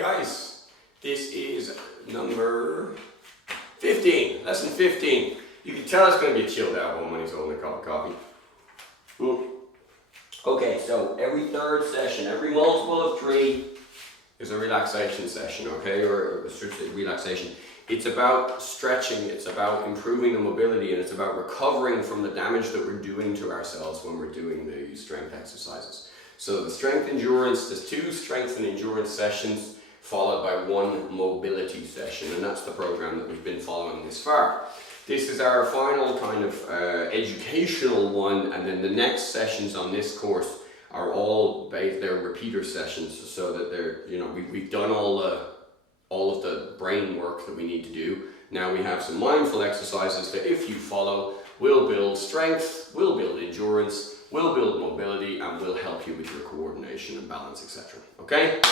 Okay guys, this is number 15, lesson 15. You can tell it's going to be a chilled out one when he's holding a cup of coffee. Okay, so every third session, every multiple of 3 is a relaxation session, okay, or a relaxation. It's about stretching, it's about improving the mobility, and it's about recovering from the damage that we're doing to ourselves when we're doing the strength exercises. So the strength endurance, there's 2 strength and endurance sessions followed by 1 mobility session, and that's the program that we've been following this far. This is our final kind of educational one, and then the next sessions on this course are all they're repeater sessions, so that they're, you know, we've done all of the brain work that we need to do. Now we have some mindful exercises that, if you follow, will build strength, will build endurance, will build mobility, and will help you with your coordination and balance, etc. Okay?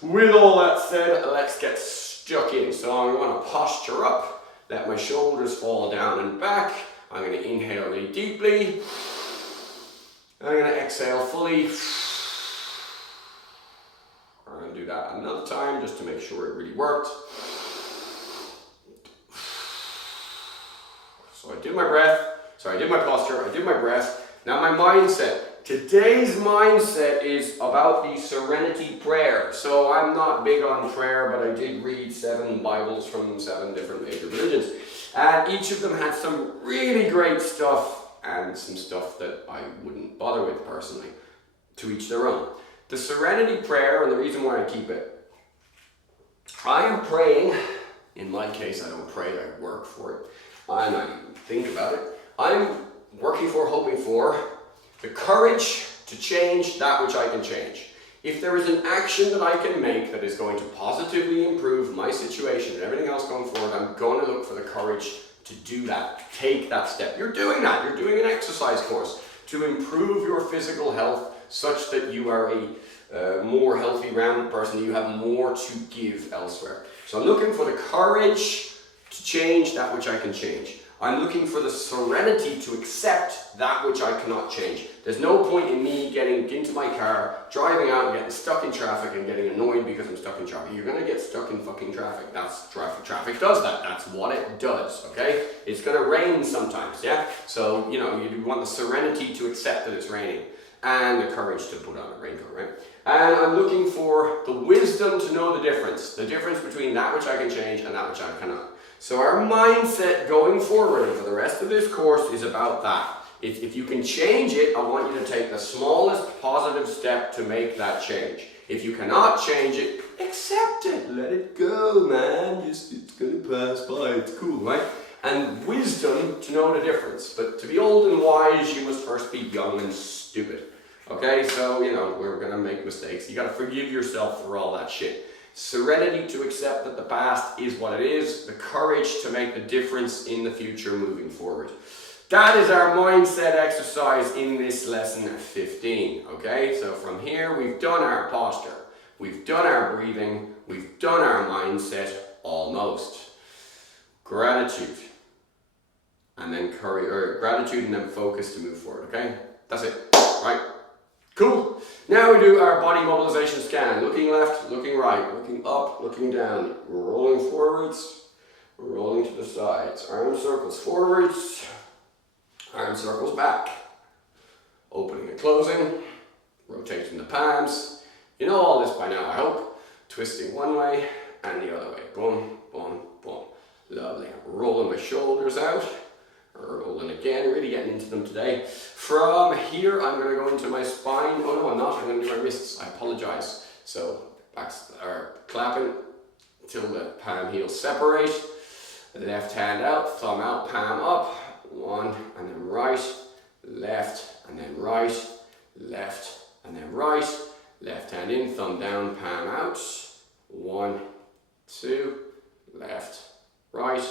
With all that said, let's get stuck in. So I'm going to posture up, let my shoulders fall down and back. I'm going to inhale really deeply. I'm going to exhale fully. I'm going to do that another time just to make sure it really worked. So I did my breath, I did my posture, I did my breath. Now my mindset. Today's mindset is about the Serenity prayer. So I'm not big on prayer, but I did read 7 Bibles from 7 different major religions. And each of them had some really great stuff and some stuff that I wouldn't bother with personally. To each their own. The Serenity prayer, and the reason why I keep it, I am praying, in my case I don't pray, I work for it, and I think about it. I'm working for, hoping for, the courage to change that which I can change. If there is an action that I can make that is going to positively improve my situation and everything else going forward, I'm going to look for the courage to do that, take that step. You're doing that, you're doing an exercise course to improve your physical health such that you are a more healthy, rounded person, you have more to give elsewhere. So I'm looking for the courage to change that which I can change. I'm looking for the serenity to accept that which I cannot change. There's no point in me getting into my car, driving out and getting stuck in traffic and getting annoyed because I'm stuck in traffic. You're going to get stuck in fucking traffic. That's traffic. Traffic does that. That's what it does, okay? It's going to rain sometimes, yeah? So, you know, you want the serenity to accept that it's raining and the courage to put on a raincoat, right? And I'm looking for the wisdom to know the difference between that which I can change and that which I cannot. So our mindset going forward and for the rest of this course is about that. If you can change it, I want you to take the smallest positive step to make that change. If you cannot change it, accept it. Let it go, man. Just, it's going to pass by. It's cool, right? And wisdom to know the difference. But to be old and wise, you must first be young and stupid. Okay, so, you know, we're going to make mistakes. You got to forgive yourself for all that shit. Serenity to accept that the past is what it is, the courage to make the difference in the future moving forward. That is our mindset exercise in this lesson 15, okay? So from here, we've done our posture, we've done our breathing, we've done our mindset, almost. Gratitude, and then gratitude and then focus to move forward, okay? That's it, right? Cool. Now we do our body mobilization scan. Looking left, looking right, looking up, looking down. Rolling forwards, rolling to the sides. Arm circles forwards, arm circles back. Opening and closing, rotating the palms. You know all this by now, I hope. Twisting one way and the other way. Boom, boom, boom. Lovely. Rolling my shoulders out. Rolling again, really getting into them today. From here, I'm going to go into my spine. Oh no, I'm not. I'm going to do my wrists. I apologize. So, backs are clapping till the palm heels separate. Left hand out, thumb out, palm up. 1 and then right, left and then right, left and then right. Left hand in, thumb down, palm out. 1, 2, left, right,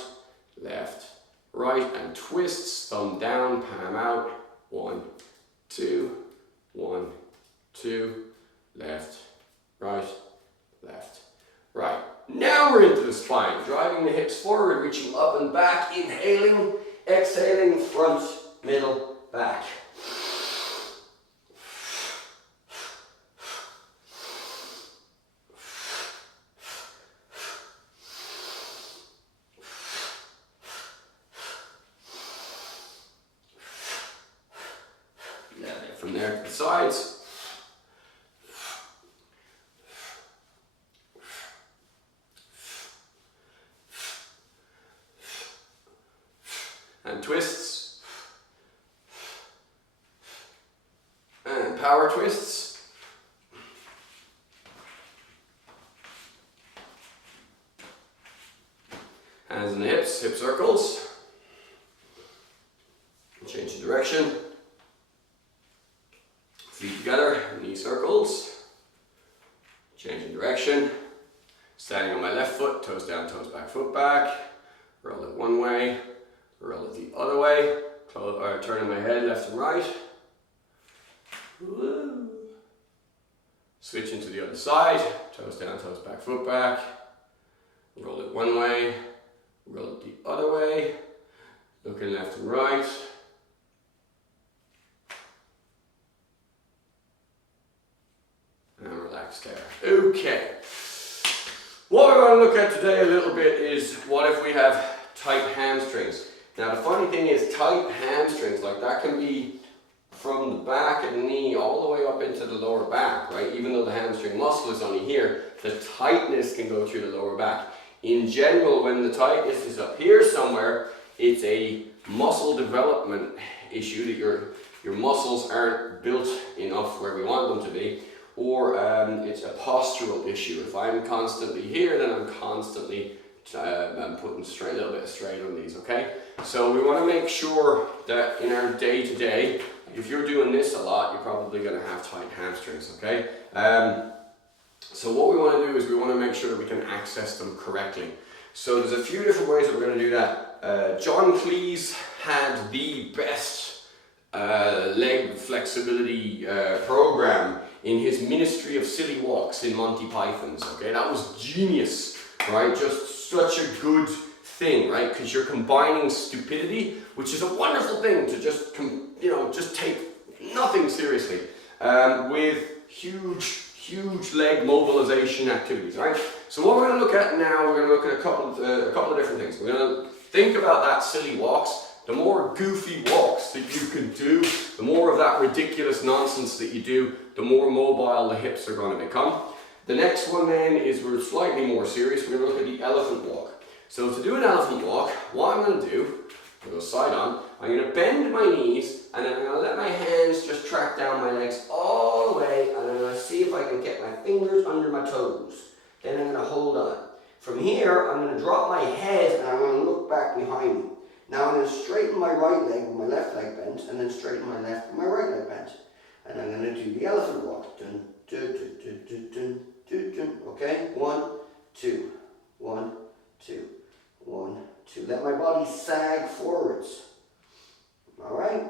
and twists, thumb down, palm out. 1, 2, 1, 2, left, right. Now we're into the spine, driving the hips forward, reaching up and back, inhaling, exhaling, front, middle, back. sides. And twists. And power twists. Hands in the hips, hip circles. Change the direction. Feet together, knee circles. Changing direction. Standing on my left foot, toes down, toes back, foot back. Roll it one way, roll it the other way. Turning my head left and right. Woo. Switching to the other side, toes down, toes back, foot back. Roll it one way, roll it the other way. Looking left and right. And relax there. Okay. What we're going to look at today a little bit is what if we have tight hamstrings. Now the funny thing is tight hamstrings, like that can be from the back of the knee all the way up into the lower back, right? Even though the hamstring muscle is only here, the tightness can go through the lower back. In general, when the tightness is up here somewhere, it's a muscle development issue that your muscles aren't built enough where we want them to be, or it's a postural issue. If I'm constantly here, then I'm constantly putting a little bit of strain on these, okay? So we want to make sure that in our day-to-day, if you're doing this a lot, you're probably going to have tight hamstrings, okay? So what we want to do is we want to make sure that we can access them correctly. So there's a few different ways that we're going to do that. John Cleese had the best leg flexibility program in his Ministry of Silly Walks in Monty Python's, okay? That was genius, right? Just such a good thing, right? Because you're combining stupidity, which is a wonderful thing to just, just take nothing seriously, with huge leg mobilization activities, right? So what we're going to look at now, we're going to look at a couple of different things. We're going to think about that silly walks. The more goofy walks that you can do, the more of that ridiculous nonsense that you do, the more mobile the hips are going to become. The next one then is we're slightly more serious. We're going to look at the elephant walk. So to do an elephant walk, what I'm going to do, I'll go side on, I'm going to bend my knees and then I'm going to let my hands just track down my legs all the way, and I'm going to see if I can get my fingers under my toes. Then I'm going to hold on. From here, I'm going to drop my head and I'm going to look back behind me. Now I'm going to straighten my right leg with my left leg bent, and then straighten my left with my right leg bent. And I'm going to do the elephant walk. Dun, dun, dun, dun, dun, dun, dun, dun. Okay? 1, 2, 1, 2, 1, 2. Let my body sag forwards. Alright?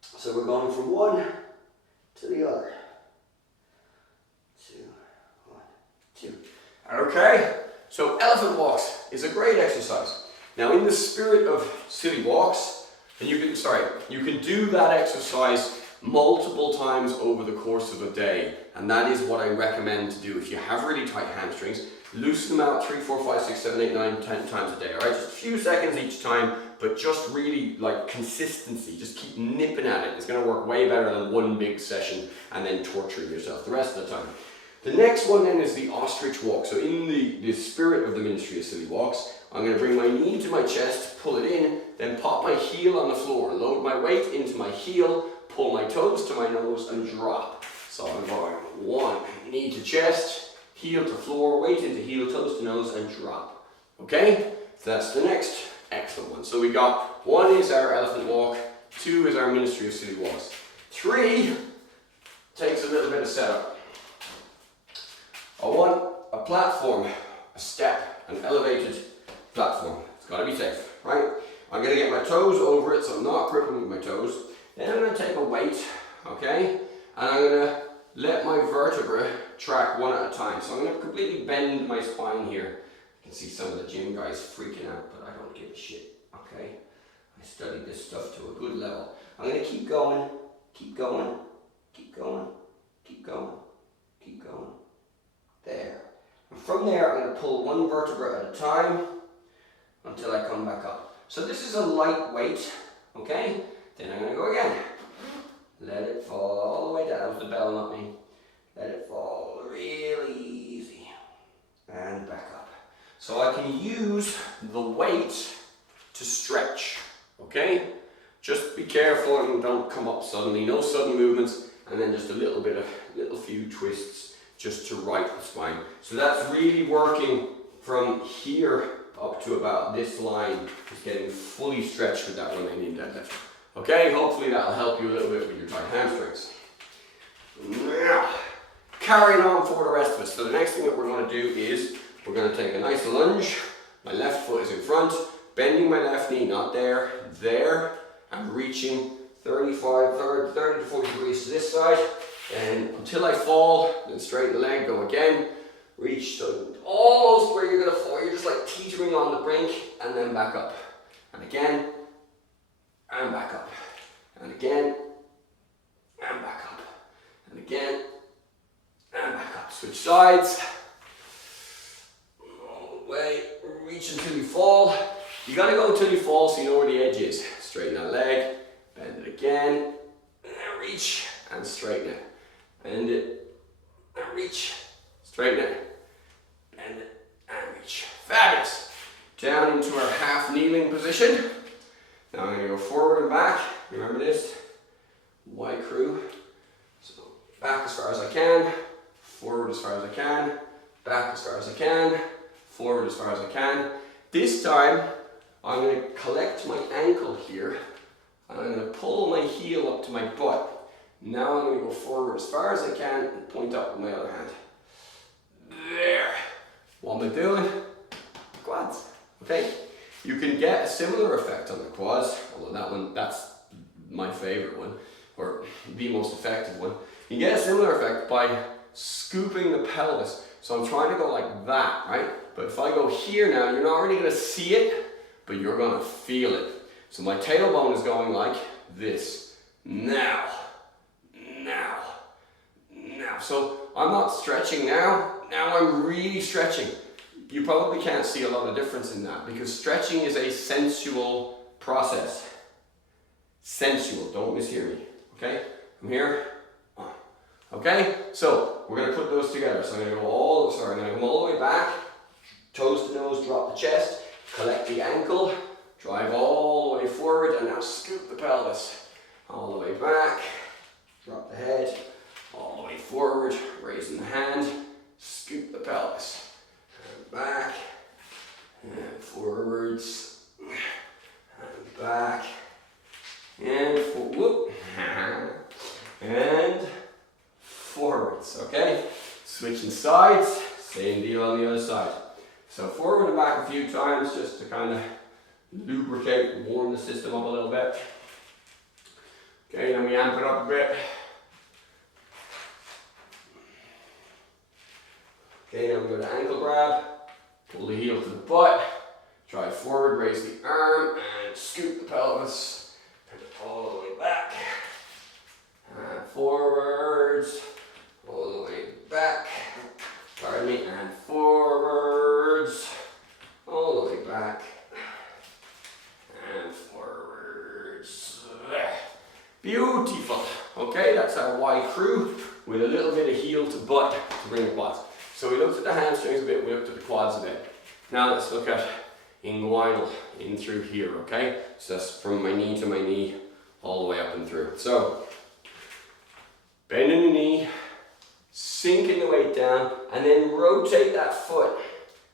So we're going from one to the other. 2, 1, 2. Okay? So elephant walks is a great exercise. Now in the spirit of silly walks, and you can do that exercise multiple times over the course of a day, and that is what I recommend to do. If you have really tight hamstrings, loosen them out 3, 4, 5, 6, 7, 8, 9, 10 times a day, alright? Just a few seconds each time, but just really like consistency, just keep nipping at it. It's going to work way better than one big session and then torturing yourself the rest of the time. The next one then is the ostrich walk. So in the spirit of the Ministry of Silly Walks, I'm going to bring my knee to my chest, pull it in, then pop my heel on the floor, load my weight into my heel, pull my toes to my nose and drop. So I'm going 1, knee to chest, heel to floor, weight into heel, toes to nose and drop. Okay? So that's the next excellent one. So we got 1 is our elephant walk, 2 is our Ministry of Silly Walks. 3 takes a little bit of setup. I want a platform, a step, an elevated platform. It's got to be safe, right? I'm going to get my toes over it so I'm not gripping with my toes. Then I'm going to take a weight, okay? And I'm going to let my vertebrae track one at a time. So I'm going to completely bend my spine here. You can see some of the gym guys freaking out, but I don't give a shit, okay? I studied this stuff to a good level. I'm going to keep going, keep going, keep going, keep going, keep going. There. And from there, I'm going to pull one vertebra at a time until I come back up. So this is a light weight, okay? Then I'm going to go again. Let it fall all the way down with the bell, not me. Let it fall really easy. And back up. So I can use the weight to stretch, okay? Just be careful and don't come up suddenly. No sudden movements, and then just a little few twists just to right the spine. So that's really working from here up to about this line, just getting fully stretched with that Romanian deadlift. Okay, hopefully that'll help you a little bit with your tight hamstrings. Now, carrying on for the rest of us. So the next thing that we're going to do is we're going to take a nice lunge. My left foot is in front, bending my left knee, not there, there. I'm reaching 30 to 40 degrees to this side, and until I fall, then straighten the leg, go again, reach so almost where you're going to fall. You're just like teetering on the brink, and then back up, and again, and back up, and again, and back up, and again, and back up. Switch sides, all the way, reach until you fall. You got to go until you fall so you know where the edge is. Straighten that leg, bend it again, and reach, and straighten it. Bend it, and reach, straighten it, bend it, and reach. Fabulous. Down into our half kneeling position. Now I'm going to go forward and back. Remember this? Y khru. So back as far as I can, forward as far as I can, back as far as I can, forward as far as I can. This time, I'm going to collect my ankle here, and I'm going to pull my heel up to my butt. Now I'm going to go forward as far as I can and point up with my other hand. There. What am I doing? Quads. Okay? You can get a similar effect on the quads, although that's my favorite one, or the most effective one. You can get a similar effect by scooping the pelvis. So I'm trying to go like that, right? But if I go here now, you're not really going to see it, but you're going to feel it. So my tailbone is going like this. Now. So I'm not stretching now. Now I'm really stretching. You probably can't see a lot of difference in that because stretching is a sensual process. Sensual, don't mishear me. Okay? From here. Okay? So we're going to put those together. So I'm going to go all the way back. Toes to nose, drop the chest. Collect the ankle, drive all the way forward, and now scoop the pelvis. All the way back, drop the head, all the way forward, raising the hand, scoop the pelvis. And back, and forwards, and back, and forward, and forwards, okay? Switching sides, same deal on the other side. So forward and back a few times just to kind of lubricate, warm the system up a little bit. Okay, then we amp it up a bit. Okay, now we go to ankle grab, pull the heel to the butt, drive forward, raise the arm, and scoop the pelvis, and all the way back, and forwards, all the way back, pardon me, and forwards, all the way back, and forwards. Beautiful. Okay, that's our Y khru with a little bit of heel to butt to bring the quads. So we looked at the hamstrings a bit, we looked at the quads a bit. Now let's look at inguinal, in through here, okay? So that's from my knee to my knee, all the way up and through. So, bending the knee, sinking the weight down, and then rotate that foot.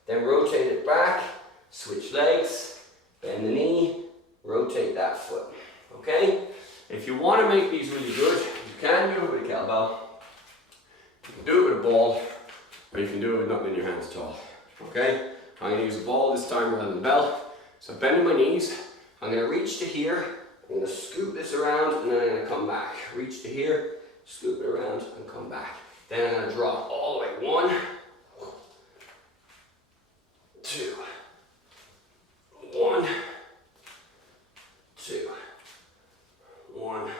Then rotate it back, switch legs, bend the knee, rotate that foot, okay? If you want to make these really good, you can do it with a kettlebell, you can do it with a ball, or you can do it with nothing in your hands at all, okay? I'm going to use a ball this time rather than a bell. So bending my knees, I'm going to reach to here, I'm going to scoop this around, and then I'm going to come back. Reach to here, scoop it around, and come back. Then I'm going to drop all the way. 1, 2, 1, 2, 1,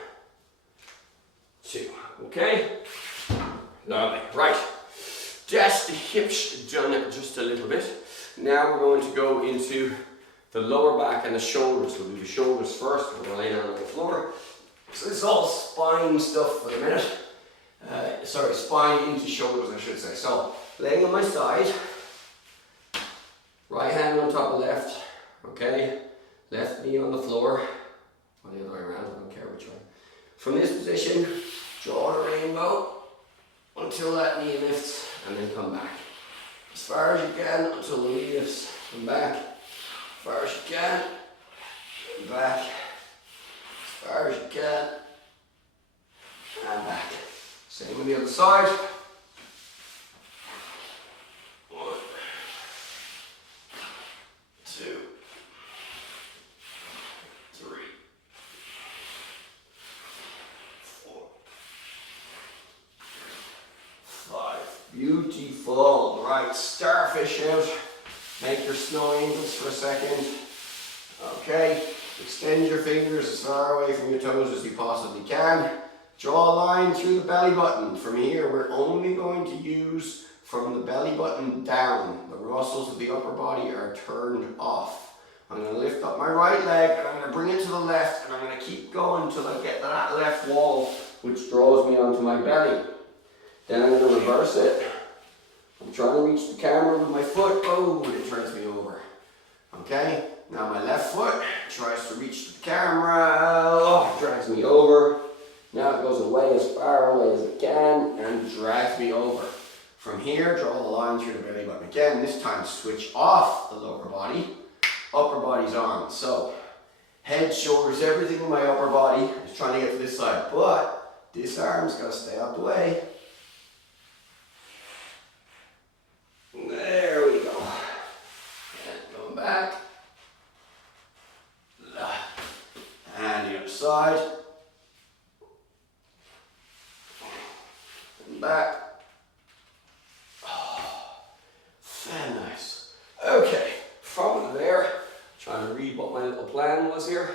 2. Okay? Lovely. Right. Just the hips done just a little bit. Now we're going to go into the lower back and the shoulders. We'll do the shoulders first. We're laying on the floor. So this is all spine stuff for the minute. Sorry, spine into shoulders, I should say. So, laying on my side, right hand on top of left, okay? Left knee on the floor, or the other way around, I don't care which way. From this position, draw a rainbow until that knee lifts, and then come back. As far as you can until the knee lifts, come back. As far as you can, and back. As far as you can, and back. Same on the other side. 1, 2, 3, 4, 5. Beautiful. Right, starfish out. Make your snow angels for a second. Okay, extend your fingers as far away from your toes as you possibly can. Draw a line through the belly button. From here, we're only going to use from the belly button down. The muscles of the upper body are turned off. I'm going to lift up my right leg and I'm going to bring it to the left and I'm going to keep going until I get to that left wall, which draws me onto my belly. Then I'm going to reverse it. I'm trying to reach the camera with my foot. Oh, it turns me over. Okay, now my left foot tries to reach the camera. Oh, it drags me over. Now it goes away as far away as it can and drags me over. From here, draw a line through the belly button. Again, this time switch off the lower body, upper body's on. So, head, shoulders, everything in my upper body is trying to get to this side, but this arm's got to stay out the way. There we go. And going back. And the other side. Back. Oh, very nice. Okay, from there, trying to read what my little plan was here.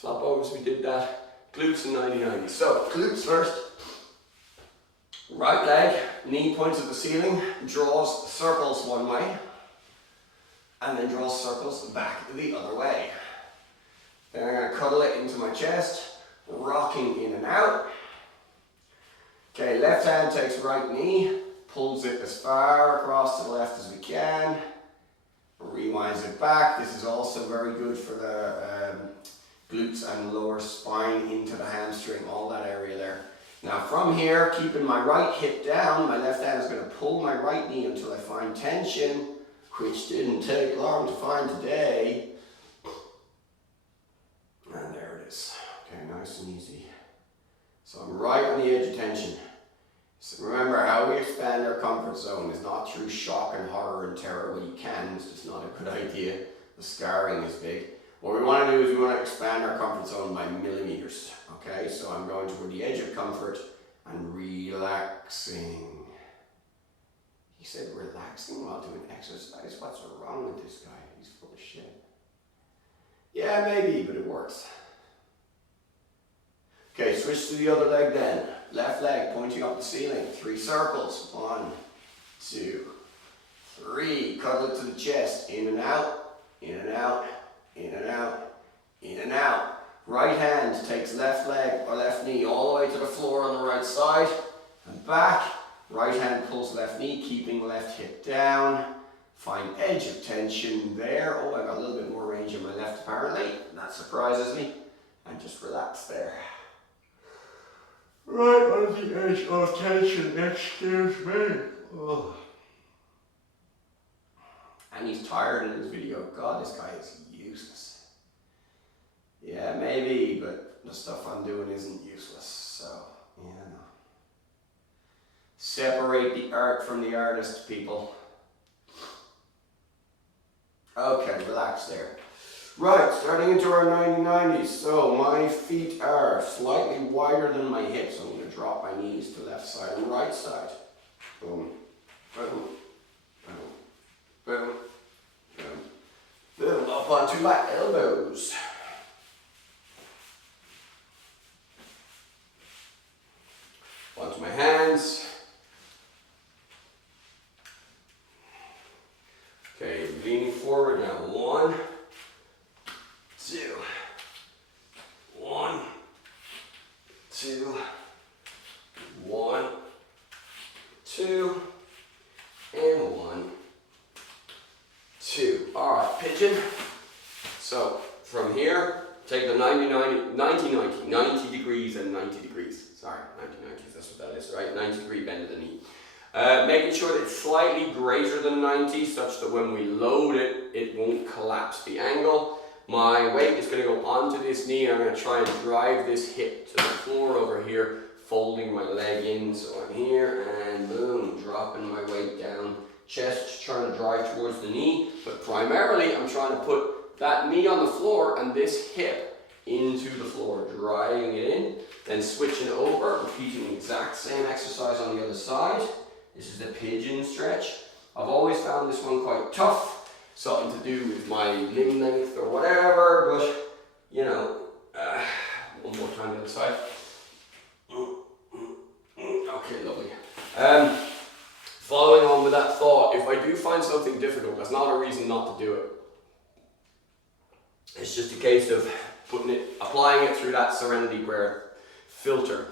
Flopovers, we did that. Glutes and 90-90. So, glutes first. Right leg, knee points at the ceiling, draws circles one way, and then draws circles back the other way. Then I'm going to cuddle it into my chest, rocking in and out. Okay, left hand takes right knee, pulls it as far across to the left as we can, rewinds it back. This is also very good for the glutes and lower spine into the hamstring, all that area there. Now from here, keeping my right hip down, my left hand is going to pull my right knee until I find tension, which didn't take long to find today. And there it is. Okay, nice and easy. So I'm right on the edge of tension. So remember, how we expand our comfort zone is not through shock and horror and terror. Well, you can, it's just not a good idea. The scarring is big. What we want to do is we want to expand our comfort zone by millimeters. Okay, so I'm going toward the edge of comfort and relaxing. He said relaxing while doing exercise? What's wrong with this guy? He's full of shit. Yeah, maybe, but it works. Okay, switch to the other leg then. Left leg pointing up the ceiling. 3 circles. 1, 2, 3. Cuddle it to the chest. In and out, in and out, in and out, in and out. Right hand takes left leg or left knee all the way to the floor on the right side and back. Right hand pulls left knee, keeping left hip down. Find edge of tension there. Oh, I got a little bit more range in my left apparently. That surprises me. And just relax there. Right on the edge of tension, excuse me. Oh. And he's tired in this video. God, this guy is useless. Yeah, maybe, but the stuff I'm doing isn't useless. So, yeah, no. Separate the art from the artist, people. Okay, relax there. Right, starting into our 90-90s. So my feet are slightly wider than my hips. I'm going to drop my knees to left side and right side. Boom, boom, boom, boom, boom, boom. Up onto my elbows. Onto my hands. Okay, leaning forward now. 1, 2, 1, pigeon. So from here, take the 90 degrees and 90 degrees. Sorry, 90, that's what that is, right? 90 degree bend of the knee. Making sure that it's slightly greater than 90, such that when we load it, it won't collapse the angle. My weight is going to go onto this knee, and I'm going to try and drive this hip to the floor over here, folding my leg in. So I'm here, and boom, dropping my weight down. Chest trying to drive towards the knee, but primarily I'm trying to put that knee on the floor and this hip into the floor, driving it in, then switching over, repeating the exact same exercise on the other side. This is the pigeon stretch. I've always found this one quite tough, something to do with my limb length or whatever, but you know, one more time the other side. Okay, lovely. Following on with that thought, if I do find something difficult, that's not a reason not to do it. It's just a case of applying it through that Serenity prayer filter.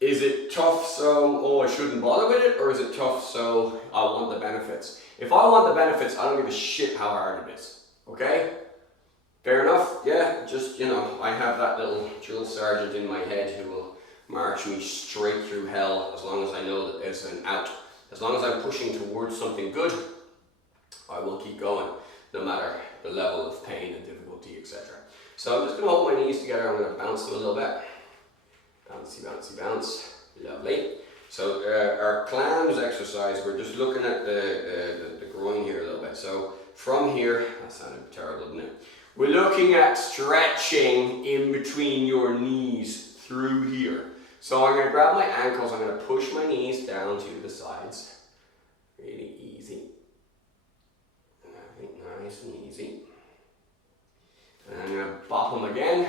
Is it tough so, oh, I shouldn't bother with it, or is it tough so I want the benefits? If I want the benefits, I don't give a shit how hard it is, okay? Fair enough? Yeah, just, you know, I have that little drill sergeant in my head who will march me straight through hell as long as I know that there's an out. As long as I'm pushing towards something good, I will keep going, no matter the level of pain and difficulty, etc. So I'm just going to hold my knees together. I'm going to bounce them a little bit. Bouncy, bouncy, bounce. Lovely. So our clams exercise, we're just looking at the groin here a little bit. So from here, that sounded terrible, didn't it? We're looking at stretching in between your knees through here. So I'm going to grab my ankles, I'm going to push my knees down to the sides. Really easy. Nice and easy. And I'm going to bop them again.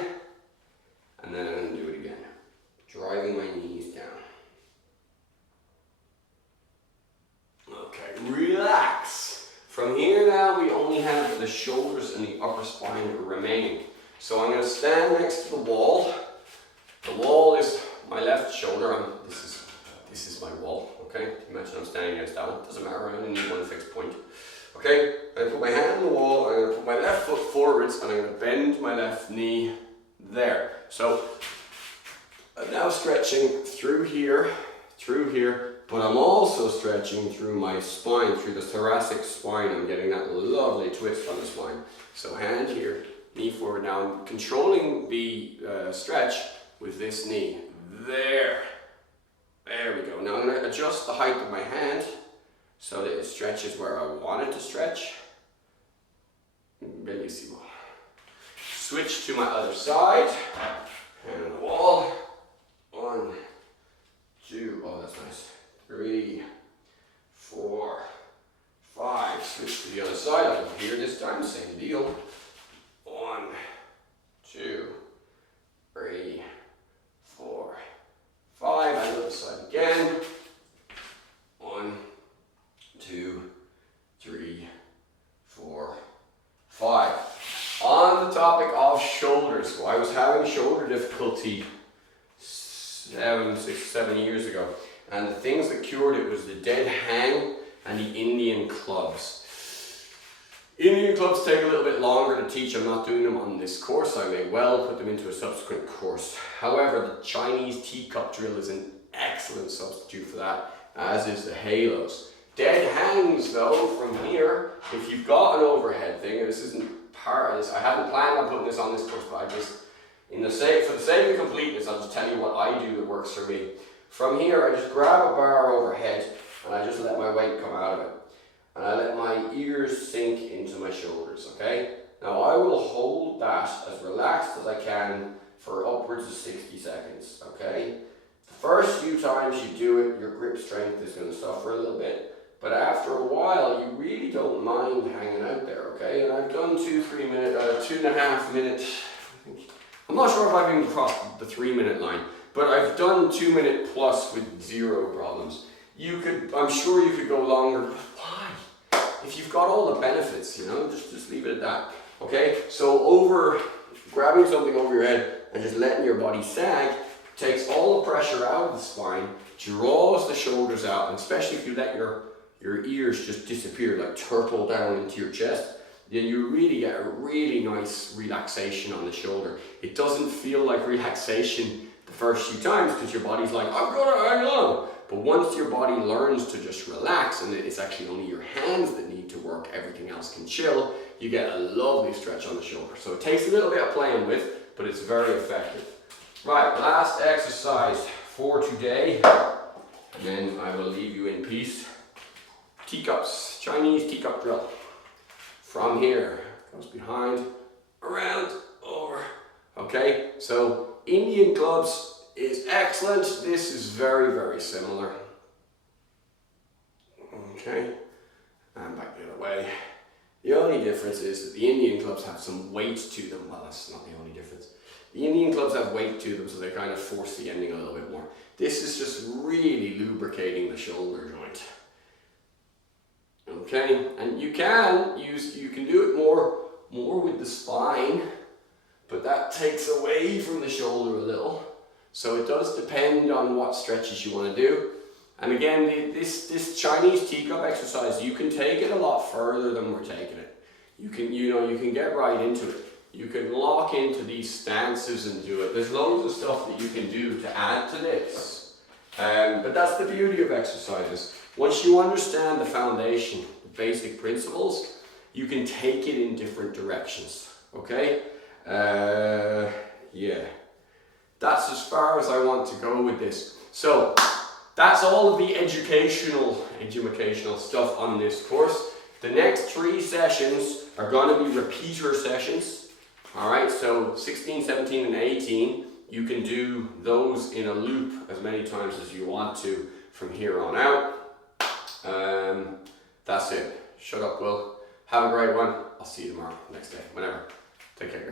And then I'm going to do it again. Driving my knees down. Okay, relax. From here now, we only have the shoulders and the upper spine remaining. So I'm going to stand next to the wall. The wall is my left shoulder. This is my wall, okay? Imagine I'm standing against that one. Doesn't matter, I only need one fixed point. Okay, I'm going to put my hand on the wall, I'm going to put my left foot forwards, and I'm going to bend my left knee there. So, I'm now stretching through here, but I'm also stretching through my spine, through the thoracic spine. I'm getting that lovely twist on the spine. So hand here, knee forward. Now I'm controlling the stretch with this knee. There we go. Now I'm going to adjust the height of my hand so that it stretches where I want it to stretch. Bellissimo. Switch to my other side. Hand on the wall. 1, 2, oh that's nice. 3, 4, 5. Switch to the other side. I'll go here this time, same deal. 1, 2, 3, 4, 5. And the other side again. 1, 2, 3, 4, 5. On the topic of shoulders, so I was having shoulder difficulty 6, 7 years ago, and the things that cured it was the dead hang and the Indian clubs. Indian clubs take a little bit longer to teach. I'm not doing them on this course. I may well put them into a subsequent course. However, the Chinese teacup drill is an excellent substitute for that, as is the halos. Dead hangs though, from here, if you've got an overhead thing, and this isn't part of this, I haven't planned on putting this on this course, but I just, for the sake of completeness, I'll just tell you what I do that works for me. From here, I just grab a bar overhead, and I just let my weight come out of it. And I let my ears sink into my shoulders, okay? Now I will hold that as relaxed as I can for upwards of 60 seconds, okay? The first few times you do it, your grip strength is going to suffer a little bit. But after a while, you really don't mind hanging out there, okay? And I've done 2.5 minute, I'm not sure if I've even crossed the 3-minute line, but I've done 2 minute plus with 0 problems. I'm sure you could go longer, but why? If you've got all the benefits, you know, just leave it at that, okay? So grabbing something over your head and just letting your body sag takes all the pressure out of the spine, draws the shoulders out, and especially if you let your ears just disappear, like turtle down into your chest, then you really get a really nice relaxation on the shoulder. It doesn't feel like relaxation the first few times because your body's like, I'm gonna hang on. But once your body learns to just relax and it's actually only your hands that need to work, everything else can chill, you get a lovely stretch on the shoulder. So it takes a little bit of playing with, but it's very effective. Right, last exercise for today, and then I will leave you in peace. Teacups, Chinese teacup drill. From here, goes behind, around, over. Okay, so Indian clubs is excellent. This is very, very similar. Okay, and back the other way. The only difference is that the Indian clubs have some weight to them. Well, that's not the only difference. The Indian clubs have weight to them, so they kind of force the ending a little bit more. This is just really lubricating the shoulder joint. Okay, and you can do it more with the spine, but that takes away from the shoulder a little. So it does depend on what stretches you want to do. And again, this Chinese teacup exercise, you can take it a lot further than we're taking it. You can get right into it. You can lock into these stances and do it. There's loads of stuff that you can do to add to this. But that's the beauty of exercises. Once you understand the foundation, the basic principles, you can take it in different directions. Okay? Yeah. That's as far as I want to go with this. So that's all of the educational stuff on this course. The next 3 sessions are going to be repeater sessions. All right, so 16, 17, and 18, you can do those in a loop as many times as you want to from here on out. That's it. Shut up, Will. Have a great one. I'll see you tomorrow, next day, whenever. Take care.